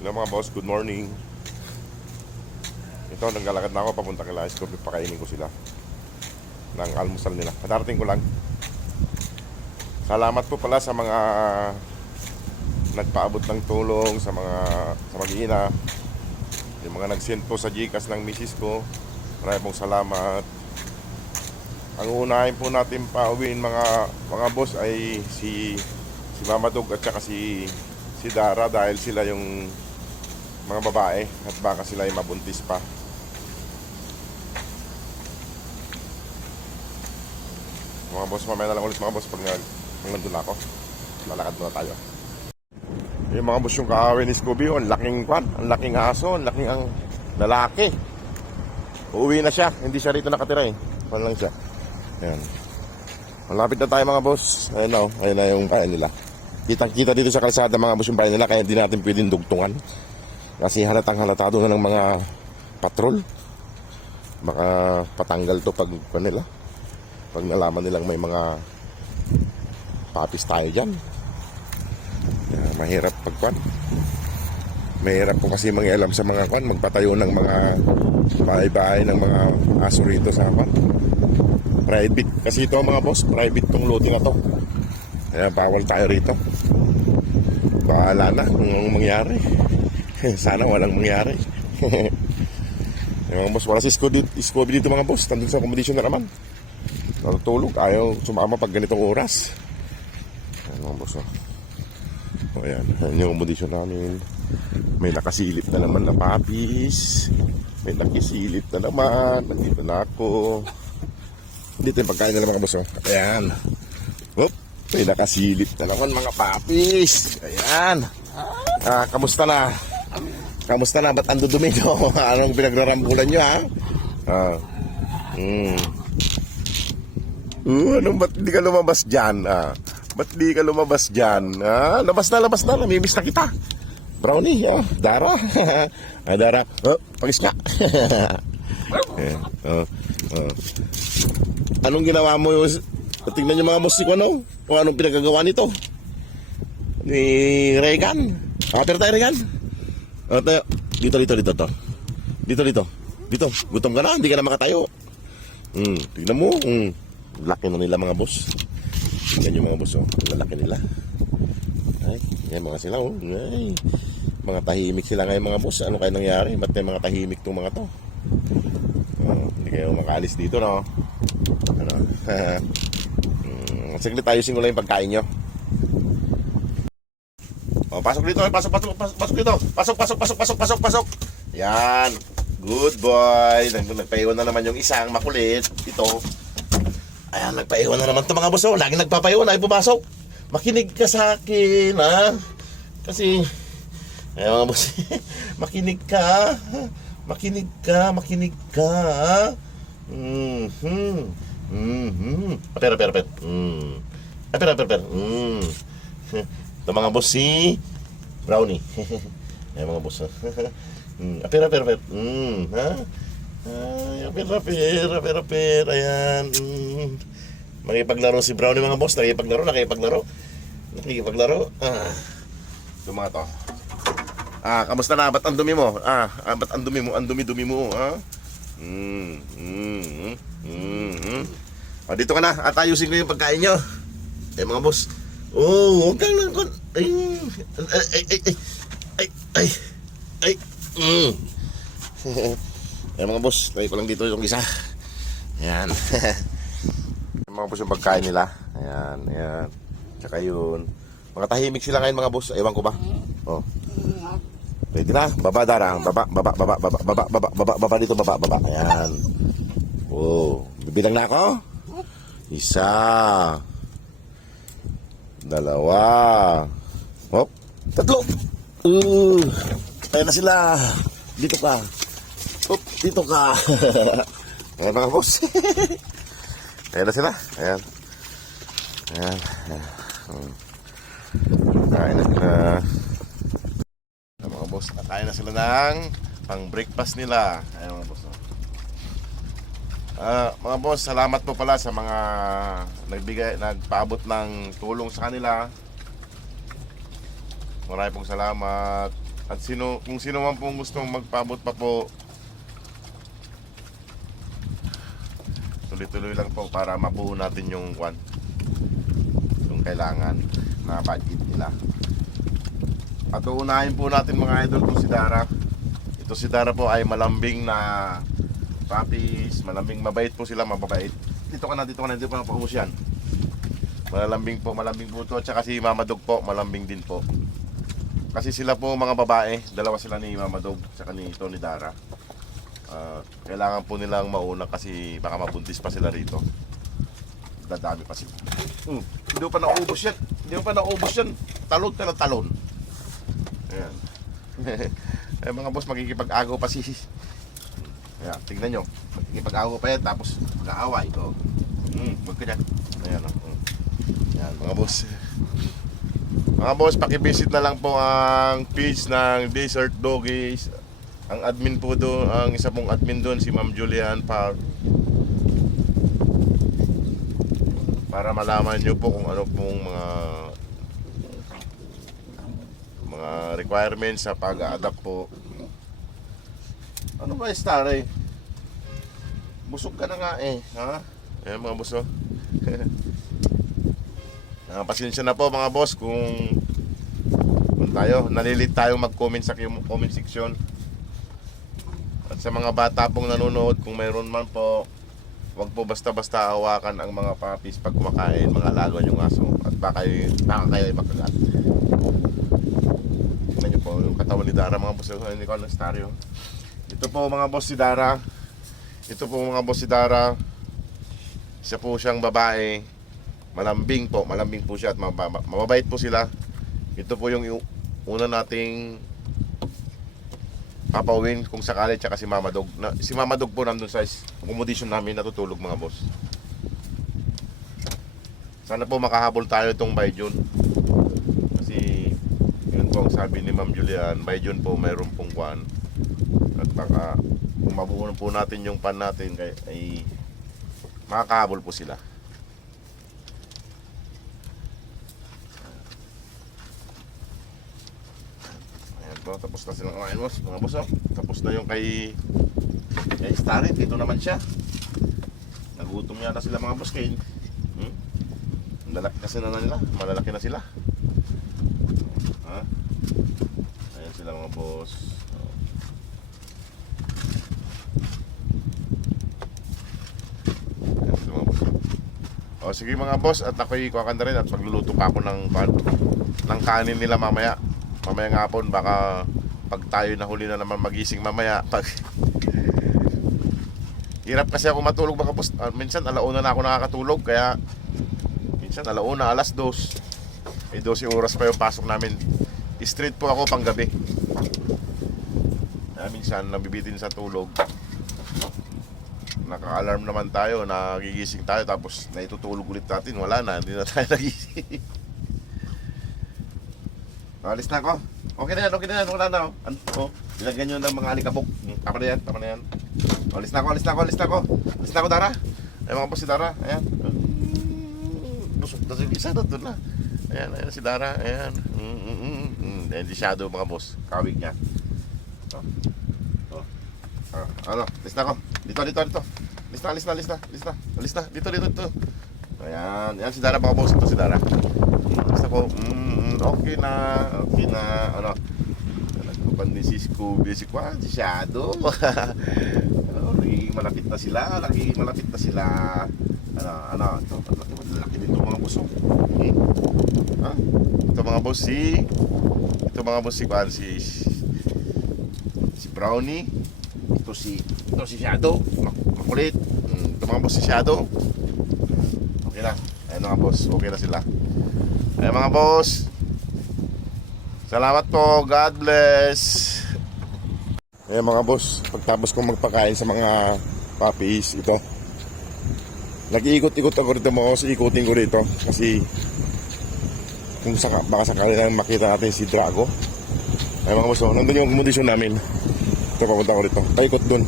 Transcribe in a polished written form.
Hello mga boss, good morning. Ito, naglalakad na ako papunta kay Ice Coffee. Pakainin ko sila ng almusal nila. Kadarating ko lang. Salamat po pala sa mga nagpaabot ng tulong sa mag-iina. Yung mga nag-send po sa Gcash ng misis ko. Maraming pong salamat. Ang unahin po natin pauwiin mga boss ay si Mama Dog at saka si Dara, dahil sila yung mga babae at baka sila ay mabuntis pa. Mga boss, mamaya na lang ulit mga boss pag nandun ako. Lalakad muna tayo. Yung mga boss, yung kaawin ni Scooby, ang laking kwan, ang laking aso, ang laking ang lalaki. Uuwi na siya, hindi siya rito nakatira eh. Kwan lang siya. Ayan. Malapit na tayo mga boss. Ayun na, ayun na yung bayan nila. Kitang-kita dito sa kalsada mga boss yung bayan nila, kaya hindi natin pwedeng dugtungan. Kasi halatang halatado na ng mga patrol. Baka patanggal to pag nila. Pag nalaman nilang may mga papis tayo dyan. Mahirap pagkwan. Mahirap po kasi mangialam sa mga kwan. Magpatayo ng mga bahay-bahay ng mga aso rito sa kwan. Private. Kasi ito mga boss, private tong lote na to. Kaya bawal tayo rito. Bahala na kung anong mangyari. Sana walang mangyari. Mga boss, wala si Scooby dito mga boss. Tandun sa accommodation na naman. Natutulog, ayaw sumama pag ganitong oras. Ayan mga boss, oh. O yan, ayan yung accommodation namin. May nakasilip na naman na papis. May nakisilip na naman. Nandito na ako. Dito yung pagkain nila mga boss, oh. Ayan. Oop, may nakasilip na naman mga papis. Ayan. Kamusta na? Kamusta na? Ba't ando dumi nyo? Anong pinagrarambulan nyo, ha? Anong ba't di ka lumabas dyan? Ba't di ka lumabas dyan? Labas na. Namimiss na kita. Brownie, Dara. Dara. Pagis nga. Anong ginawa mo? Tingnan nyo mga boss ko, ano? O anong pinagagawa nito? Ni Regan. Pero tayo, Regan. Tayo. Dito to. Dito. Gutom ka na, hindi ka na makatayo. Tignan mo. Laki na nila mga boss. Tignan yung mga boss, oh. Lalaki nila. Ay, yan mga sila, oh. Ay, mga tahimik sila ngayon mga boss. Ano kayo nangyari? Ba't may mga tahimik tong mga to? Hindi kayo makaalis dito, no? Ano? Saglit tayo singulan yung pagkain nyo. Pasok dito, pasok dito. Pasok. Yan. Good boy. Nagpaiwan na naman yung isang makulit. Ito. Ayan, nagpaiwan na naman ito mga boss. Laging nagpapaiwan, ay pumasok. Makinig ka sa akin, ha? Kasi, ayan mga boss. Makinig ka. Per. Ito mga boss, si Brownie. Ayan mga boss. Per. Ha? Per. Ayan. Makipaglaro si Brownie mga boss. Nakipaglaro. Ito mga to. Kamusta na? Ba't ang dumi mo? Ba't ang dumi mo? Ang dumi mo, ha? Dito ka na. At ayusin ko yung pagkain nyo. Mga boss. Huwag kang lang. Ay. Mga boss, tayo ko lang dito yung isa. Ayan. Mga boss yung pagkain nila. Ayan. Tsaka yun. Mga tahimik sila ngayon mga boss. Ewan ko ba? Pwede na. Baba, Dara. Baba dito. Baba. Ayan. Bibilang na ako. Isa. Dalawa. Tatlo. Ayan na sila. Dito ka. Dito ka. Ayan mga boss. Ayan na sila. Ayan. Kain na sila. Ayan mga boss. Kain na sila ng pang breakfast nila. Ayan mga boss. Mga boss, salamat po pala sa mga nagpaabot ng tulong sa kanila. Maraming pong salamat. At kung sino man pong gustong magpabot pa po, tuloy-tuloy lang po para mabuo natin yung kailangan na budget nila. At uunahin po natin mga idol kung si Dara. Ito si Dara po ay malambing na puppies, malambing, mabait po sila, mababait. Dito ka na, hindi pa napaubos yan. Malambing po ito. At saka si Mama Dog po, malambing din po. Kasi sila po mga babae, dalawa sila ni Mama Dog, saka ni Tony Dara. Kailangan po nilang mauna kasi baka mabuntis pa sila rito. Dadami pa sila. Hindi pa naubos yan. Talon ka na talon. Ayan. Eh, mga boss, magkikipag-agaw pa si... Ayan, tignan nyo. Magkikipag-agaw pa yan, tapos mag-aaway. Huwag ka dyan. Ayan, ayan, mga boss. Mga boss, pakivisit na lang po ang page ng Desert Doggies. Ang admin po doon, ang isa pong admin doon, si Ma'am Julian Park. Para malaman nyo po kung ano pong mga requirements sa pag-a-adapt po. Ano ba star eh? Busog ka na nga eh, ha? Ayan mga boss, oh. Pasensya na po mga boss kung nalilit tayong mag-comment sa comment section. At sa mga bata pong nanonood, kung mayroon man po, wag po basta-basta hawakan ang mga puppies pag kumakain, mga alaga yung aso. At baka kayo ay makagat. Tingnan nyo po yung katawan ni Dara mga boss. Hindi ko alam staryo. Ito po mga boss si Dara. Isa po siyang babae. Malambing po siya at mababait po sila. Ito po yung una nating papawin kung sakali, tsaka si Mama Dog. Si Mama Dog po nandun sa accommodation namin natutulog mga boss. Sana po makahabol tayo itong Bayjon. Kasi yun po ang sabi ni Ma'am Julian, Bayjon po mayroon pong kwan. At baka kung mabuo po natin yung pan natin ay makakahabol po sila. Tapos na silang kumain mga boss, oh. Tapos na yung kay Starry, dito naman siya. Nagutom yata sila mga boss kay malalaki na sila. Ayan sila mga boss. Ayan sila mga boss. Sige mga boss, at ako'y kumakanda rin at magluluto pa ako ng kanin nila mamaya. Mamayang hapon, baka pag tayo nahuli na naman magising mamaya. Hirap kasi ako matulog mga boss. Minsan alauna na ako nakakatulog, kaya minsan alauna, alas 2. May 12 oras pa yung pasok namin. Straight po ako pang gabi. Kaya minsan nabibitin sa tulog. Naka-alarm naman tayo, nagigising tayo, tapos naitutulog ulit natin. Wala na, hindi na tayo nagising. Alis na ako. Okay na yan. Wala na. Nilagyan nyo ng mga alikabok. Tama na yan. Alis na ako, Dara. Ayan mga boss si Dara. Ayan. Busog na si isa na doon na. Ayan si Dara. Ayan. Ayan si Shadow mga boss. Kawig niya. Alis na ako. Dito. Alis na. Dito. Ayan si Dara mga boss. Ito si Dara. Alis na ako. Okay na. Nagkupan din si Scooby, si Shadow. Malapit na sila. Malaki din itong mga boss. Ito mga boss si Brownie. Ito si Shadow. Makulit. Ito mga boss si Shadow. Okay na. Ayan mga boss, okay na sila. Ayan mga boss, salamat po. God bless. Ayan mga boss, pagtapos kong magpakain sa mga puppies, ito nag-iikot-ikot ako rito mga boss. Ikutin ko rito kasi kung baka sakali lang makita natin si Drago. Ayan mga boss, nandun yung accommodation namin. Ito, papunta ko rito, paikot dun.